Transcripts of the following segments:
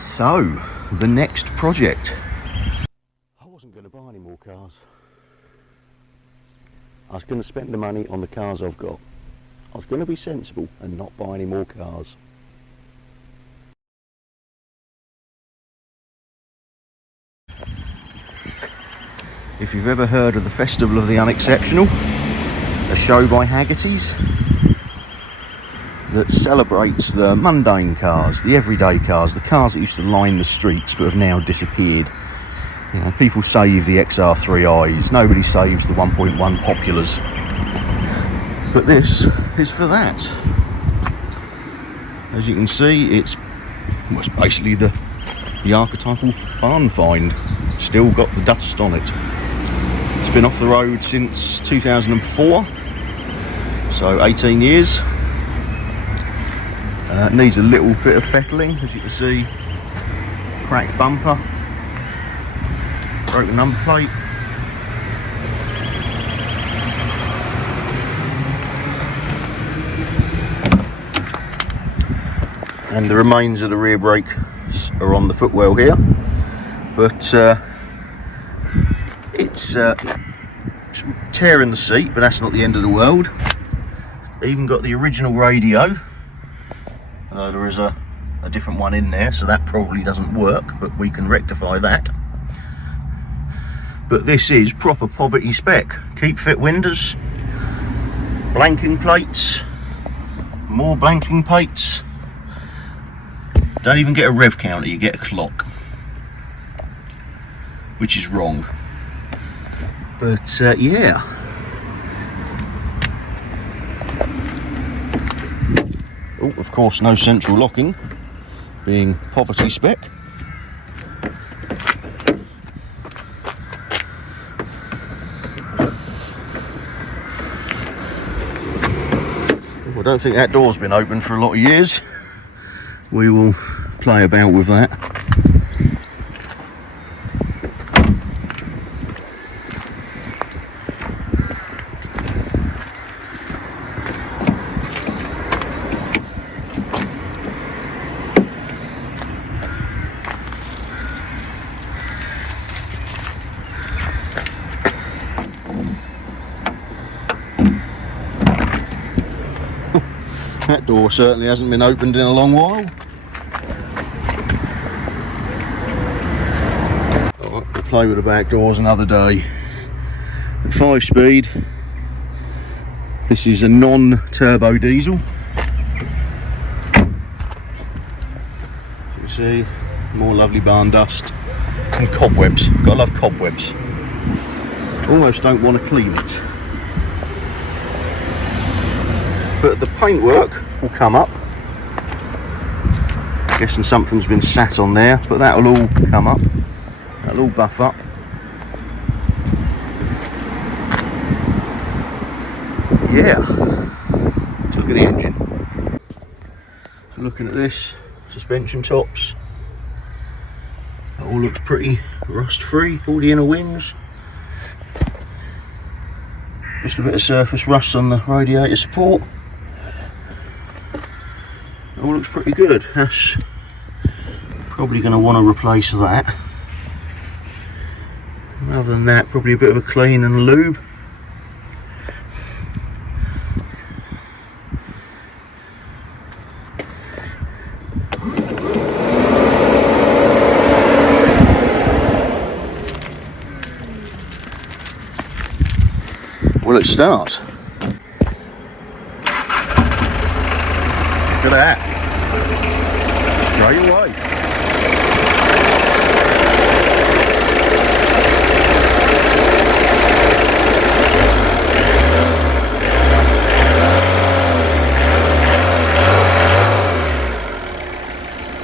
So, the next project. I wasn't going to buy any more cars. I was going to spend the money on the cars I've got. I was going to be sensible and not buy any more cars. If you've ever heard of the Festival of the Unexceptional, a show by Haggerty's that celebrates the mundane cars, the everyday cars, the cars that used to line the streets but have now disappeared. You know, people save the XR3i's, nobody saves the 1.1 Populars. But this is for that. As you can see, it's basically the archetypal barn find. Still got the dust on it. It's been off the road since 2004, so 18 years. Needs a little bit of fettling, as you can see. Cracked bumper, broken number plate. And the remains of the rear brake are on the footwell here. But it's tearing the seat, but that's not the end of the world. Even got the original radio. There is a different one in there, so that probably doesn't work, but we can rectify that. But this is proper poverty spec. Keep fit windows, blanking plates, more blanking plates. Don't even get a rev counter, you get a clock, which is wrong. But yeah. Oh, of course, no central locking, being poverty spec. I don't think that door's been open for a lot of years. We will play about with that. That door certainly hasn't been opened in a long while. We'll play with the back doors another day. At 5-speed, this is a non-turbo diesel. You see, more lovely barn dust and cobwebs. Gotta love cobwebs. Almost don't want to clean it. But the paintwork will come up. Guessing something's been sat on there, but that'll all come up. That'll all buff up. Yeah. Let's look at the engine. So looking at this, suspension tops. That all looks pretty rust free. All the inner wings. Just a bit of surface rust on the radiator support. All looks pretty good. That's probably going to want to replace that. Other than that, probably a bit of a clean and lube. Will it start? Look at that. Straight away.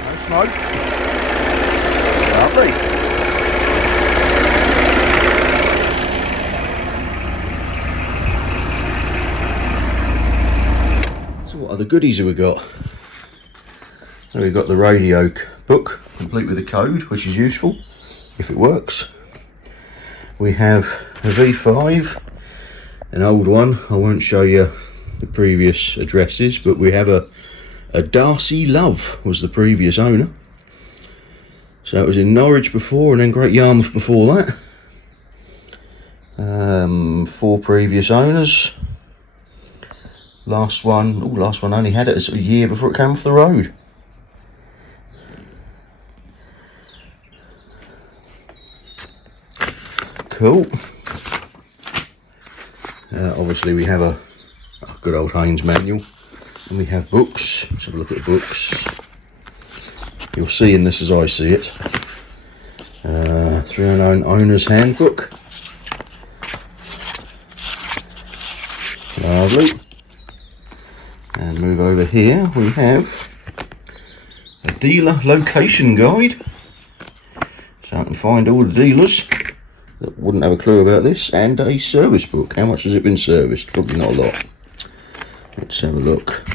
No smoke. Lovely. So what other goodies have we got? So we've got the radio book, complete with the code, which is useful if it works. We have a V5, an old one. I won't show you the previous addresses, but we have a Darcy Love was the previous owner. So it was in Norwich before, and then Great Yarmouth before that. 4 previous owners. Last one only had it a year before it came off the road. Cool. Obviously we have a good old Haynes manual, and we have books. Let's have a look at the books. You'll see in this as I see it. 309 Owner's Handbook. Lovely. And move over here, we have a dealer location guide. So I can find all the dealers that wouldn't have a clue about this, and a service book. How much has it been serviced? Probably not a lot. Let's have a look.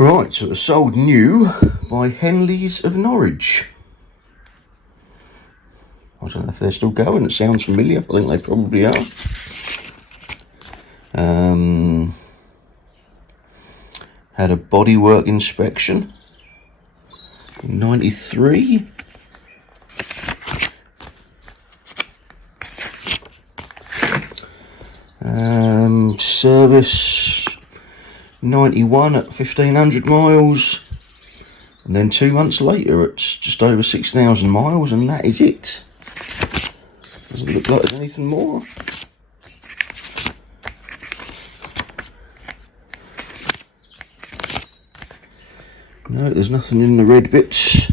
Right, so it was sold new by Henleys of Norwich. I don't know if they're still going. It sounds familiar. I think they probably are. Had a bodywork inspection in '93. Service 91 at 1,500 miles, and then 2 months later it's just over 6,000 miles, and that is it. Doesn't look like there's anything more. No, there's nothing in the red bits.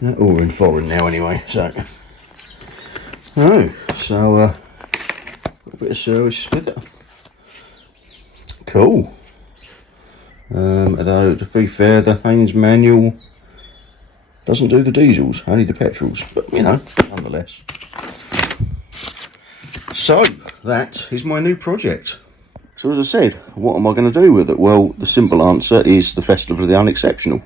No, oh, we're in foreign now anyway, so. Oh, so got a bit of service with it. Cool. Although to be fair, the Haynes manual doesn't do the diesels, only the petrols, but you know, nonetheless. So, that is my new project. So as I said, what am I going to do with it? Well, the simple answer is the Festival of the Unexceptional.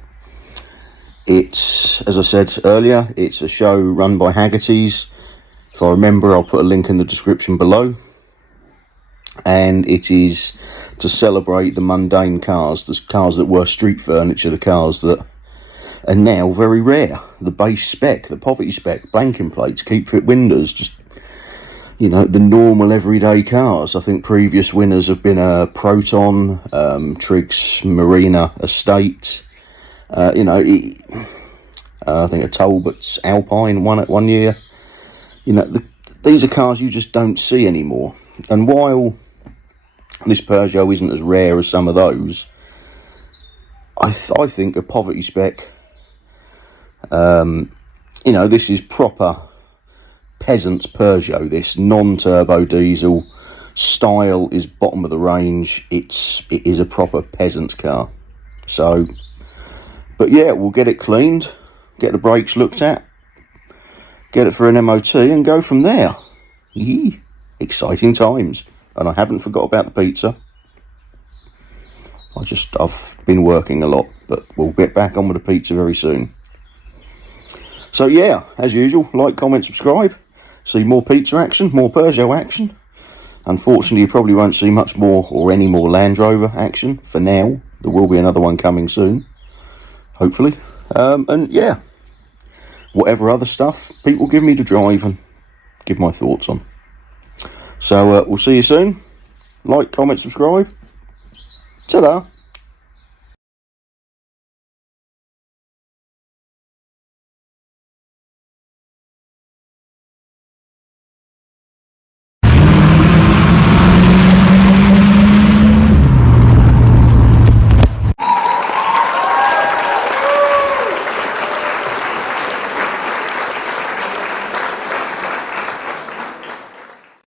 It's, as I said earlier, it's a show run by Haggerty's. If I remember, I'll put a link in the description below. And it is to celebrate the mundane cars, the cars that were street furniture, the cars that are now very rare. The base spec, the poverty spec, blanking plates, keep fit windows, just, you know, the normal everyday cars. I think previous winners have been a Proton, Triggs Marina Estate, you know, I think a Talbot's Alpine won it one year. You know, these are cars you just don't see anymore. And while this Peugeot isn't as rare as some of those, I think a poverty spec, you know, this is proper Peasants Peugeot. This non-turbo diesel style is bottom of the range. It is a proper peasant car. So, but yeah, we'll get it cleaned, get the brakes looked at, get it for an MOT, and go from there. Yee. Exciting times. And I haven't forgot about the pizza. I've been working a lot, but we'll get back on with the pizza very soon. So yeah, as usual, like, comment, subscribe. See more pizza action, more Peugeot action. Unfortunately, you probably won't see much more or any more Land Rover action for now. There will be another one coming soon, hopefully. And yeah, whatever other stuff people give me to drive and give my thoughts on. So we'll see you soon. Like, comment, subscribe. Ta-da!